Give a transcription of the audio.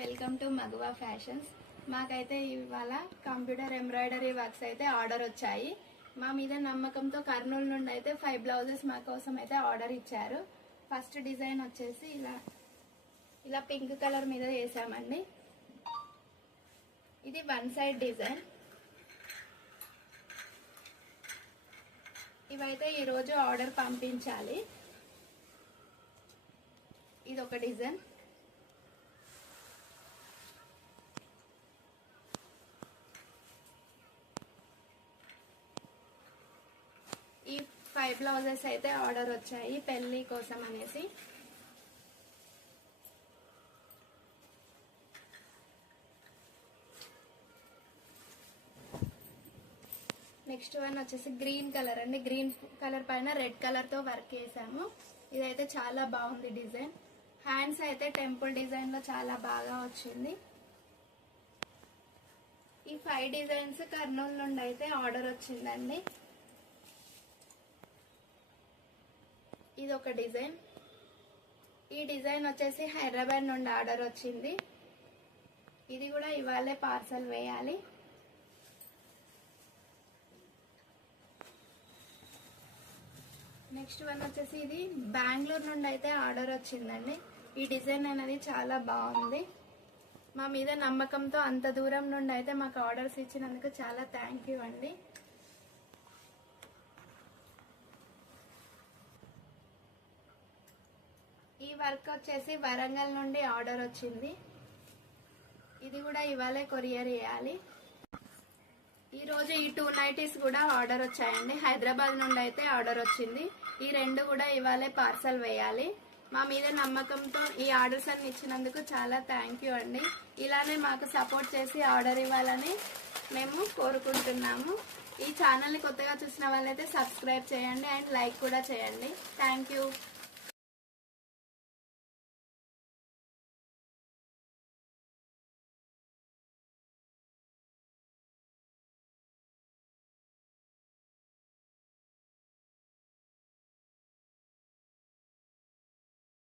Welcome to మగువా fashions. మాకైతే ఇవాళ కంప్యూటర్ ఎంబ్రాయిడరీ వర్క్స్ అయితే ఆర్డర్ వచ్చాయి. మా మీద నమ్మకంతో కర్నూలు నుండి అయితే 5 బ్లౌజెస్ మా కోసం అయితే ఆర్డర్ ఇచ్చారు. ఫస్ట్ డిజైన్ వచ్చేసి ఇలా పింక్ కలర్ మీద వేసామండి. ఇది వన్ సైడ్ డిజైన్. ఇవైతే ఈరోజు ఆర్డర్ పంపించాలి. ఇది ఒక డిజైన్. ఈ 5 బ్లౌజెస్ అయితే ఆర్డర్ వచ్చాయి పెళ్లి కోసం అనేసి. నెక్స్ట్ వన్ వచ్చేసి గ్రీన్ కలర్ అండి. గ్రీన్ కలర్ పైన రెడ్ కలర్ తో వర్క్ చేసాము. ఇదైతే చాలా బాగుంది డిజైన్. హ్యాండ్స్ అయితే టెంపుల్ డిజైన్ లో చాలా బాగా వచ్చింది. ఈ 5 డిజైన్స్ కర్నూలు నుండి అయితే ఆర్డర్ వచ్చిందండి. ఇది ఒక డిజైన్. ఈ డిజైన్ వచ్చేసి హైదరాబాద్ నుండి ఆర్డర్ వచ్చింది. ఇది కూడా ఇవాళే పార్సల్ వేయాలి. నెక్స్ట్ వన్ వచ్చేసి ఇది బెంగళూరు నుండి అయితే ఆర్డర్ వచ్చిందండి. ఈ డిజైన్ అనేది చాలా బాగుంది. మా మీద నమ్మకంతో అంత దూరం నుండి అయితే మాకు ఆర్డర్స్ ఇచ్చినందుకు చాలా థ్యాంక్ యూ అండి. ఈ వర్క్ వచ్చేసి వరంగల్ నుండి ఆర్డర్ వచ్చింది. ఇది కూడా ఇవాళే కొరియర్ చేయాలి. ఈరోజు ఈ 2 నైటీస్ కూడా ఆర్డర్ వచ్చాయండి. హైదరాబాద్ నుండి అయితే ఆర్డర్ వచ్చింది. ఈ 2 కూడా ఇవాళే పార్సల్ వేయాలి. మా మీద నమ్మకంతో ఈ ఆర్డర్స్ అన్ని ఇచ్చినందుకు చాలా థ్యాంక్ యూ అండి. ఇలానే మాకు సపోర్ట్ చేసి ఆర్డర్ ఇవ్వాలని మేము కోరుకుంటున్నాము. ఈ ఛానల్ని కొత్తగా చూసిన వాళ్ళైతే సబ్స్క్రైబ్ చేయండి అండ్ లైక్ కూడా చేయండి. Thank you.